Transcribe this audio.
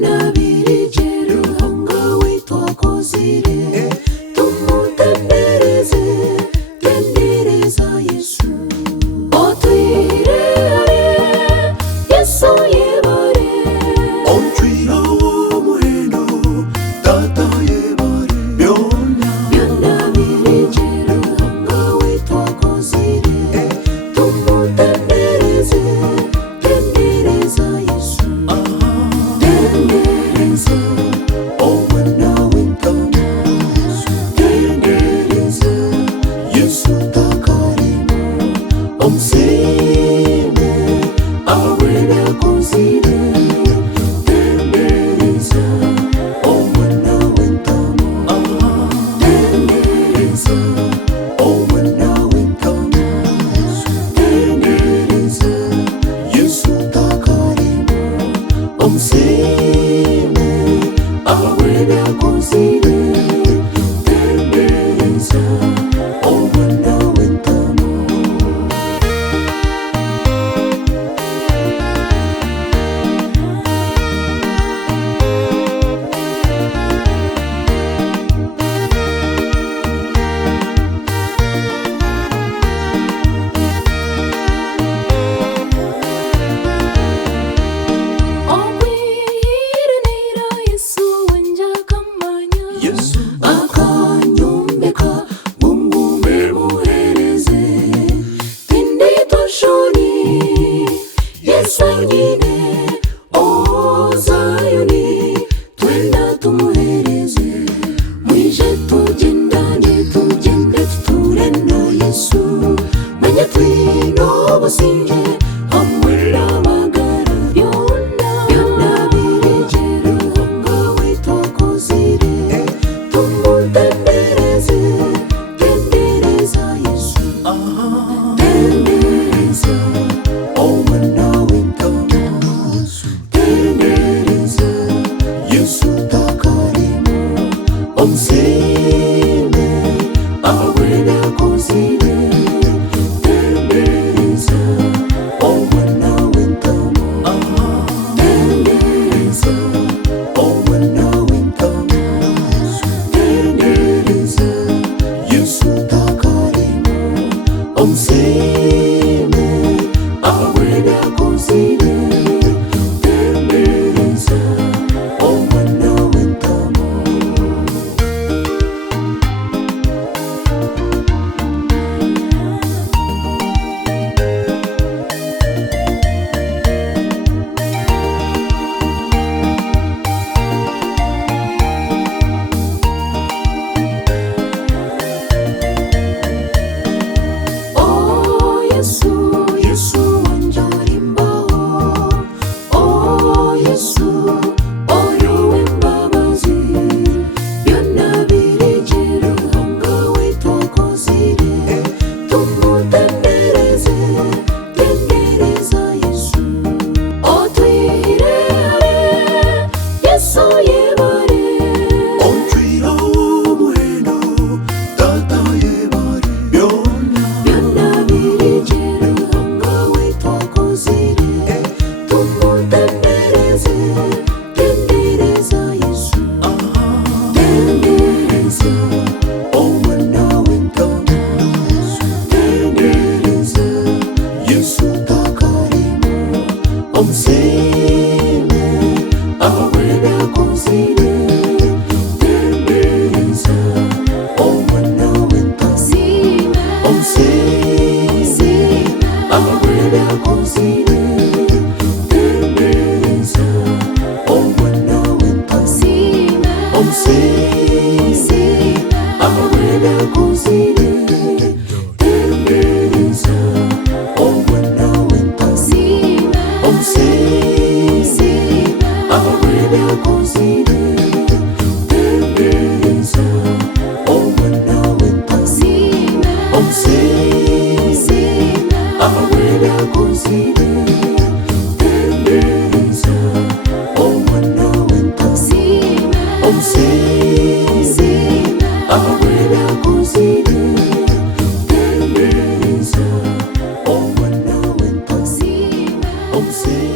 Byonabirigera hangawe twakozire tumutembereze tendereza Yesu otwirere Yesu yebare Ontwira muhendo tata yebare Byonabirigera hangawe twakozire tumutembereze tendereza Yesu Tendereza Oh mwana w'intama Tendereza Yesu takarimo omusime awena kozire Tendereza Oh mwana w'intama Tendereza Oh mwana w'intama Tendereza Yesu takarimo omusime awena kozire Tendereza Oh mwana w'intama Okwihiranira Yesu wanjakamanya Yesu akanyumbeka mungume muhereze tinditoshoni Yesu nyine ozayoni twenda tumuhereze mwije tugendane tugende tutureno Yesu manye twino businge hamwe n'amagara byonabirigera hangawe twakozire tumutembereze tendereza Yesu tendereza Oh mwana w'intama tendereza Yesu takarimo omusime awena kozire tendereza Oh mwana w'intama tendereza Oh mwana w'intama tendereza Yesu takarimo omusime awena kozire tendereza Oh mwana w'intama Oh Yesu Yesu wanjarimbaho Oh Yesu oyo w'imbabazi byonabirigera hangawe twakozire tumutembereze tendereza Yesu otwirere Yesu yebare Ontwira muhendo tata yebare byonabirigera hangawe twakozire tumutembereze tendereza Yesu tendereza Oh mwana w'intama tendereza Yesu takarimo omusime awena kozire tendereza Oh mwana w'intama omusime awena kozire tendereza Oh mwana w'intama omusime awena kozire tendereza Oh mwana w'intama omusime awena kozire tendereza Oh mwana w'intama omusime awena kozire tendereza Oh mwana w'intama omusime awena kozire tendereza Oh mwana w'intama omusime